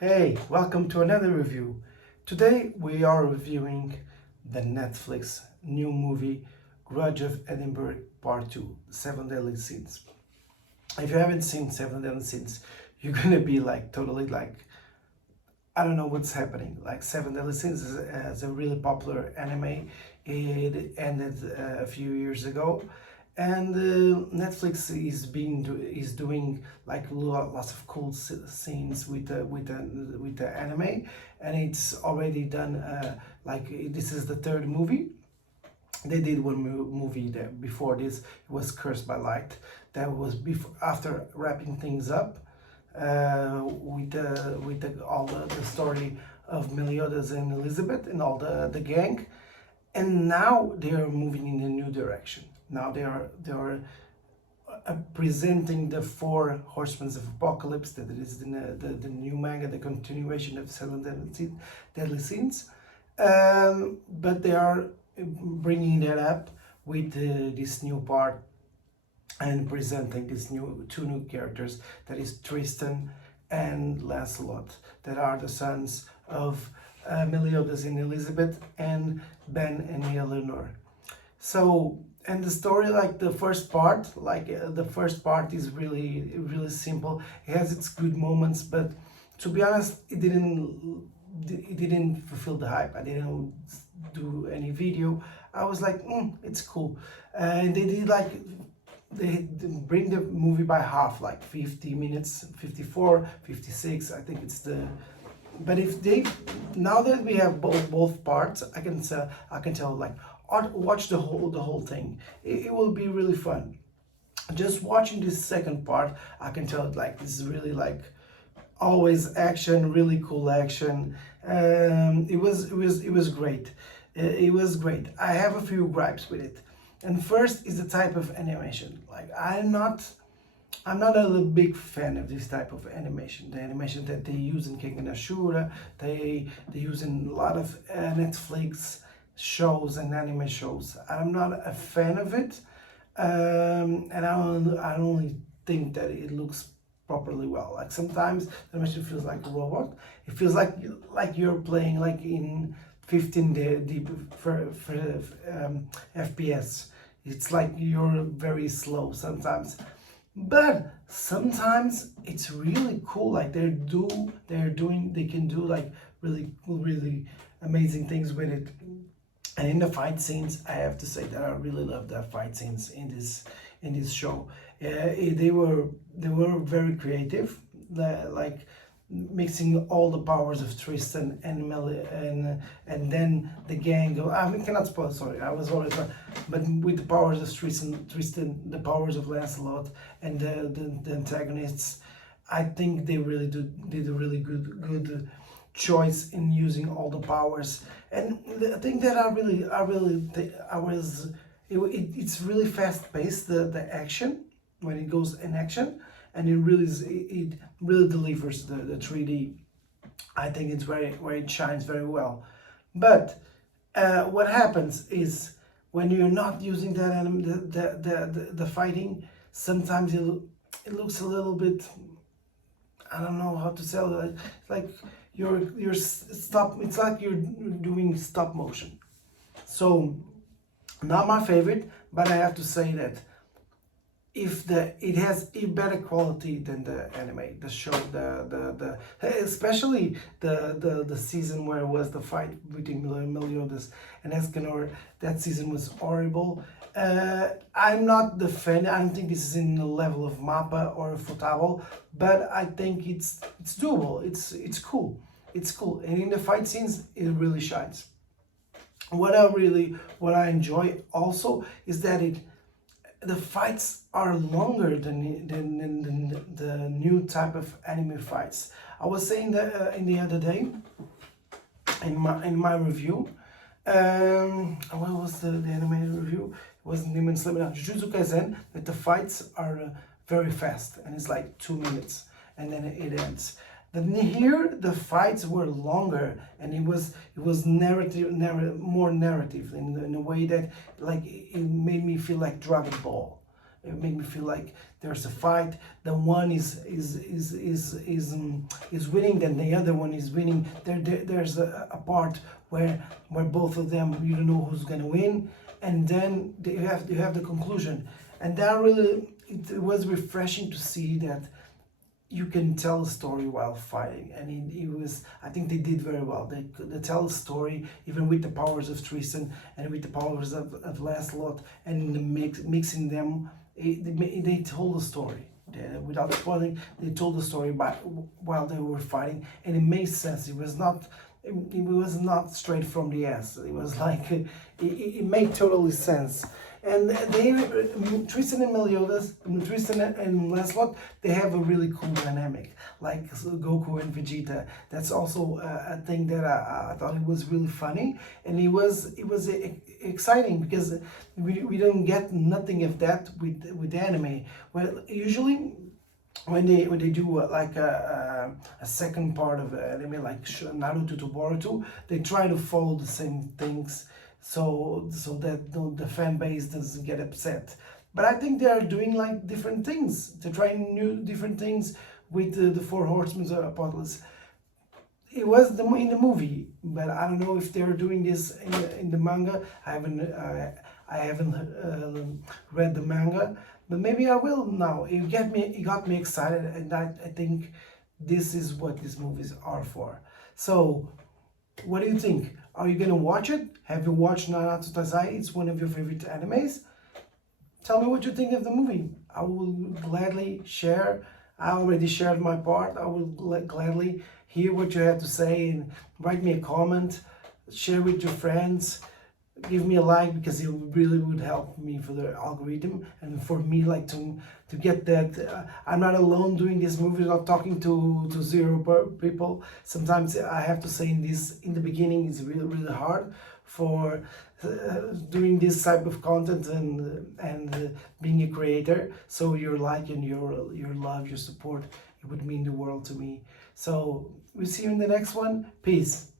Hey, welcome to another review. Today we are reviewing the Netflix new movie Grudge of Edinburgh Part 2, Seven Deadly Sins. If you haven't seen Seven Deadly Sins, you're gonna be like totally like, I don't know what's happening. Like Seven Deadly Sins is a really popular anime. It ended a few years ago, and Netflix is doing like lots of cool scenes with the anime, and it's already done. This is the third movie. They did one movie that before this. It was Cursed by Light. That was before after wrapping things up all the story of Meliodas and Elizabeth and all the gang, and now they are moving in a new direction. Now they are presenting the four horsemen of apocalypse. That is the new manga, the continuation of Seven Deadly Sins, but they are bringing that up with this new part and presenting these two new characters, that is Tristan and Lancelot, that are the sons of Meliodas and Elizabeth, and Ben and Eleanor. So, and the story, like the first part, is really simple. It has its good moments, but to be honest, it didn't fulfill the hype. I didn't do any video. I was like, it's cool, and they bring the movie by half, like 50 minutes, 54, 56. I think it's the. But if they, now that we have both parts, I can tell like, watch the whole thing. It will be really fun. Just watching this second part, I can tell like this is really like always action, really cool action. It was great. It was great. I have a few gripes with it. And first is the type of animation. Like I'm not a big fan of this type of animation. The animation that they use in Kengan Ashura, they use in a lot of Netflix shows and anime shows. I'm not a fan of it, and I only think that it looks properly well. Like sometimes the animation feels like a robot. It feels like you're playing like in 15 deep FPS. It's like you're very slow sometimes, but sometimes it's really cool. Like they can do like really cool, really amazing things with it. And in the fight scenes, I have to say that I really love the fight scenes in this show. They were very creative, like mixing all the powers of Tristan and and then the gang. I cannot spoil. Sorry, I was already. But with the powers of Tristan, the powers of Lancelot, and the antagonists, I think they really did a really good choice in using all the powers. And the thing that it's really fast paced, the action when it goes in action, and it really delivers the 3D. I think it's where it shines very well. But what happens is when you're not using that the fighting, sometimes it looks a little bit, I don't know how to say it, like you're stop. It's like you're doing stop motion. So not my favorite, but I have to say that it has a better quality than the anime, the show, the especially the season where it was the fight between Meliodas and Escanor. That season was horrible. I'm not the fan. I don't think this is in the level of Mappa or Futabo, but I think it's doable. It's cool. It's cool, and in the fight scenes, it really shines. What I enjoy also is that the fights are longer than the new type of anime fights. I was saying that in the other day in my review. What was the animated review? It was Demon Slayer Jujutsu Kaisen, that the fights are very fast, and it's like 2 minutes, and then it ends. Then here the fights were longer, and it was more narrative in a way that like it made me feel like Dragon Ball. It made me feel like there's a fight. The one is winning, then the other one is winning. There's a part where both of them, you don't know who's gonna win, and then you have the conclusion, and that really, it was refreshing to see that you can tell a story while fighting, and it was, I think they did very well. They tell a story even with the powers of Tristan and with the powers of Lancelot, and mixing them, they told a story. Without spoiling, they told the story while they were fighting, and it made sense. It was not straight from the ass. It was like it made totally sense. And Tristan and Meliodas, Tristan and Lancelot, they have a really cool dynamic, like Goku and Vegeta. That's also a thing that I thought it was really funny, and it was exciting because we don't get nothing of that with anime. Well, usually when they do like a second part of anime, like Naruto to Boruto, they try to follow the same things, so that the fan base doesn't get upset. But I think they are doing like different things. They're trying different things with the Four Horsemen of Apocalypse. It was in the movie, but I don't know if they're doing this in the manga. I haven't read the manga, but maybe I will now. It got me excited, and I think this is what these movies are for. So, what do you think? Are you gonna watch it? Have you watched Nanatsu Taizai? It's one of your favorite animes. Tell me what you think of the movie. I will gladly share. I already shared my part. I will gladly hear what you have to say, and write me a comment, share with your friends, give me a like, because it really would help me for the algorithm and for me, like to get that I'm not alone doing this movie, not talking to zero people. Sometimes I have to say in the beginning it's really hard for doing this type of content and being a creator. So your like and your love, your support, it would mean the world to me. So we'll see you in the next one. Peace.